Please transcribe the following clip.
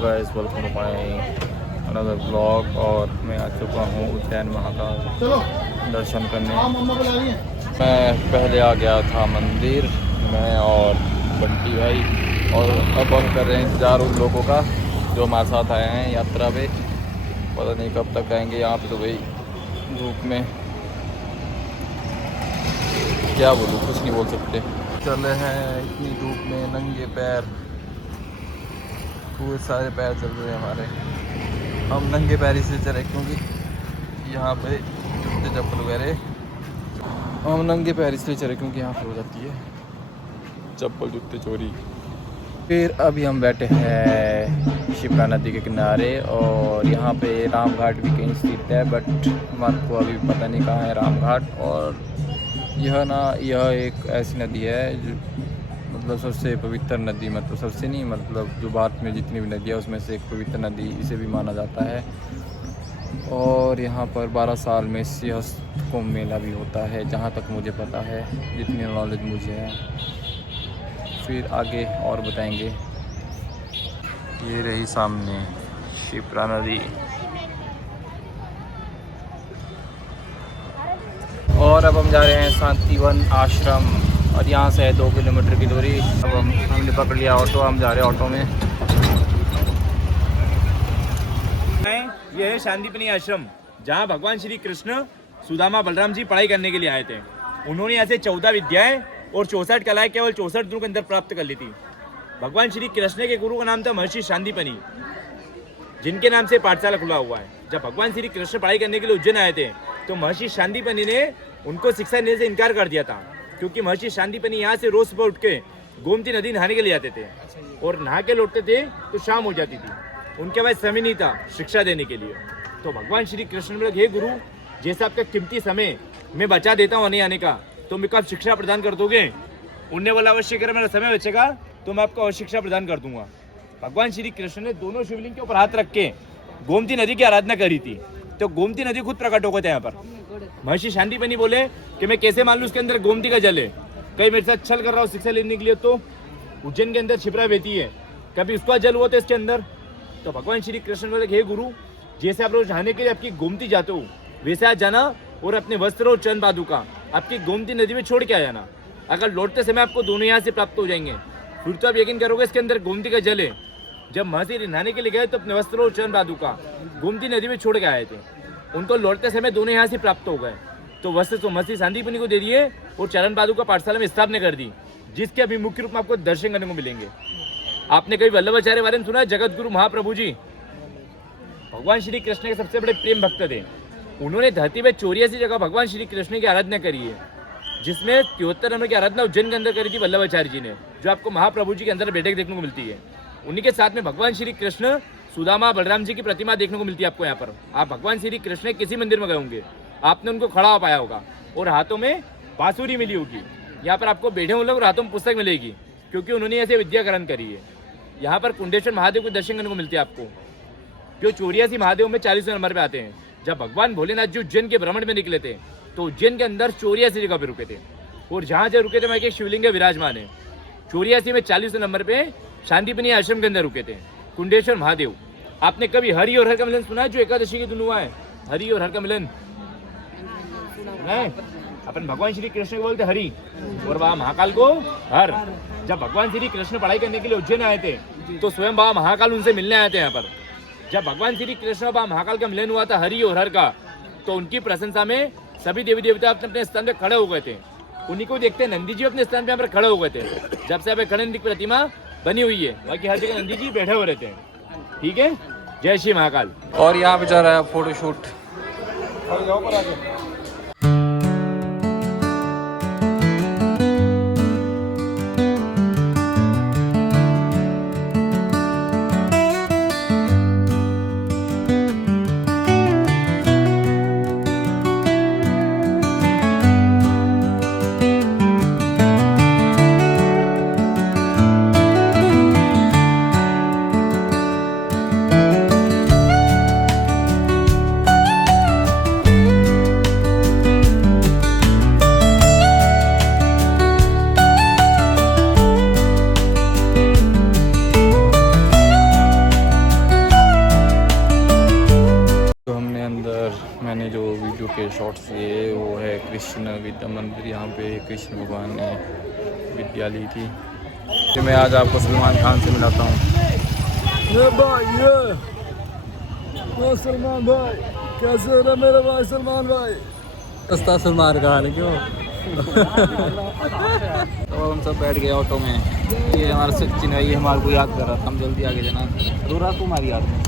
Guys, welcome to my another blog. और मैं आ चुका हूँ उज्जैन महाकाल दर्शन करने। मैं पहले आ गया था मंदिर में और बंटी भाई, और अब हम कर रहे हैं इंतज़ार उन लोगों का जो हमारे साथ आए हैं यात्रा पे। पता नहीं कब तक आएंगे। यहाँ पे तो भाई धूप में क्या बोलूँ, कुछ नहीं बोल सकते। चले हैं इतनी धूप में नंगे पैर, पूरे सारे पैर चल रहे हैं हमारे। हम नंगे पैर इसलिए चले क्योंकि यहाँ पे जूते चप्पल वगैरह, हम नंगे पैर इसलिए चले क्योंकि यहाँ पर हो जाती है चप्पल जूते चोरी। फिर अभी हम बैठे हैं शिप्रा नदी के किनारे, और यहाँ पे राम घाट भी कहीं स्थित है, बट हमारे को अभी पता नहीं कहाँ है राम घाट। और यह एक ऐसी नदी है जो मतलब सबसे पवित्र नदी, मतलब सबसे नहीं, मतलब जो भारत में जितनी भी नदी है उसमें से एक पवित्र नदी इसे भी माना जाता है। और यहाँ पर 12 साल में सिंहस्थ कुंभ मेला भी होता है, जहाँ तक मुझे पता है, जितनी नॉलेज मुझे है। फिर आगे और बताएंगे। ये रही सामने शिप्रा नदी, और अब हम जा रहे हैं शांतिवन आश्रम, और यहाँ से है 2 किलोमीटर की दूरी। अब हमने पकड़ लिया ऑटो, हम जा रहे हैं ऑटो में। यह है शांतिपनी आश्रम, जहाँ भगवान श्री कृष्ण सुदामा बलराम जी पढ़ाई करने के लिए आए थे। उन्होंने यहाँ से 14 विद्याएं और 64 कलाएं केवल 64 दिनों के अंदर प्राप्त कर ली थी। भगवान श्री कृष्ण के गुरु का नाम था महर्षि शांतिपनी, जिनके नाम से पाठशाला खुला हुआ है। जब भगवान श्री कृष्ण पढ़ाई करने के लिए उज्जैन आए थे तो महर्षि शांतिपनी ने उनको शिक्षा देने से इनकार कर दिया था, क्योंकि महर्षि शांतिपनी यहाँ से रोज सुबह उठ के गोमती नदी नहाने के लिए आते थे, और नहा के लौटते थे तो शाम हो जाती थी। उनके पास समय नहीं था शिक्षा देने के लिए। तो भगवान श्री कृष्ण ने बोला, हे गुरु, जैसे आपका कीमती समय मैं बचा देता हूँ आने आने का, तो मेरे को आप शिक्षा प्रदान कर दोगे? उनने बोला, अवश्य अगर मेरा समय बचेगा तो मैं आपको शिक्षा प्रदान कर दूंगा। भगवान श्री कृष्ण ने दोनों शिवलिंग के ऊपर हाथ रख के गोमती नदी की आराधना करी थी, तो गोमती नदी खुद प्रकट हो गए थे यहाँ पर। महर्षि शांतिपनी बोले कि मैं कैसे मान लूँ उसके अंदर गोमती का जल है, कहीं मेरे साथ छल कर रहा हूँ शिक्षा लेने के लिए, तो उज्जैन के अंदर शिप्रा बहती है, कभी उसका जल हुआ था इसके अंदर। तो भगवान श्री कृष्ण बोले, हे गुरु, जैसे आप रोज नहाने के लिए आपकी गोमती जाते हो, वैसे आज जाना और अपने वस्त्र और चरण पादुका आपकी गोमती नदी में छोड़ के आ जाना। अगर लौटते समय आपको दोनों यहाँ से प्राप्त हो जाएंगे, फिर तो आप यकीन करोगे इसके अंदर गोमती का जल है। जब महर्षि नहाने के लिए गए तो अपने वस्त्र और चरण पादुका गोमती नदी में छोड़ के आए थे, उनको लौटते समय दोनों यहाँ से प्राप्त हो गए। तो वस्त्र तो महर्षि शांतिपनी को दे दिए और चरण पादुका पाठशाला में स्थापना कर दी, जिसके अभी मुख्य रूप में आपको दर्शन करने को मिलेंगे। आपने कभी वल्लभाचार्य के बारे में सुना है? जगत गुरु महाप्रभु जी भगवान श्री कृष्ण के सबसे बड़े प्रेम भक्त थे। उन्होंने धरती में 84 जगह भगवान श्री कृष्ण की आराधना करी है, जिसमें 73 नंबर की आराधना उज्जैन के अंदर करी थी वल्लभाचार्य जी ने, जो आपको महाप्रभु जी के अंदर बैठक देखने को मिलती है। उन्हीं के साथ में भगवान श्री कृष्ण सुदामा बलराम जी की प्रतिमा देखने को मिलती है आपको यहाँ पर। आप भगवान श्री कृष्ण किसी मंदिर में गए होंगे, आपने उनको खड़ा हो पाया होगा, और हाथों में बांसुरी मिली होगी। यहाँ पर आपको बैठे हुए लोग, हाथों में पुस्तक मिलेगी, क्योंकि उन्होंने ऐसे विद्या ग्रहण करी है। यहाँ पर कुंडेश्वर महादेव के दर्शन करने को मिलते हैं आपको, जो 84 महादेव में 40वें नंबर पे आते हैं। जब भगवान भोलेनाथ जी उज्जैन के भ्रमण में निकले थे तो उज्जैन के अंदर 84 जगह पे रुके थे, और जहाँ जहाँ रुके थे वहाँ के शिवलिंग विराजमान है। 84 में 40वें नंबर पे शांतिपनी आश्रम के अंदर रुके थे कुंडेश्वर महादेव। आपने कभी हरि और हर का मिलन सुना है? जो एकादशी के दिन हुआ है, हरि और हर का मिलन अपन भगवान श्री कृष्ण को बोलते हरि, और बाबा महाकाल को हर। जब भगवान श्री कृष्ण पढ़ाई करने के लिए उज्जैन आए थे तो स्वयं बाबा महाकाल उनसे मिलने आए थे यहाँ पर। जब भगवान श्री कृष्ण बाबा महाकाल का मिलन हुआ था हरि और हर का, तो उनकी प्रशंसा में सभी देवी देवता अपने अपने स्थान पे खड़े हो गए थे। उन्हीं को देखते नंदी जी अपने स्थान पे यहाँ पर खड़े हो गए थे। जब से यहाँ पे खड़े नंदी की प्रतिमा बनी हुई है, बाकी हर जगह नंदी जी बैठे हुए रहते हैं। ठीक है, जय श्री महाकाल। और यहाँ पे जा रहा है फोटोशूट। मैंने जो वीडियो के शॉर्ट्स लिए वो है कृष्ण विद्या मंदिर, यहाँ पे कृष्ण भगवान ने विद्या ली थी। तो मैं आज आपको सलमान खान से मिलाता हूँ। ये सलमान भाई, कैसे हो रहा मेरा भाई सलमान भाई? सस्ता सलमान खान क्यों? तो हम सब बैठ गए ऑटो में। ये हमारा सचिन है, ये हमारे को याद कर रहा था, हम जल्दी आगे जाना। रो रहा तुम्हारी याद में।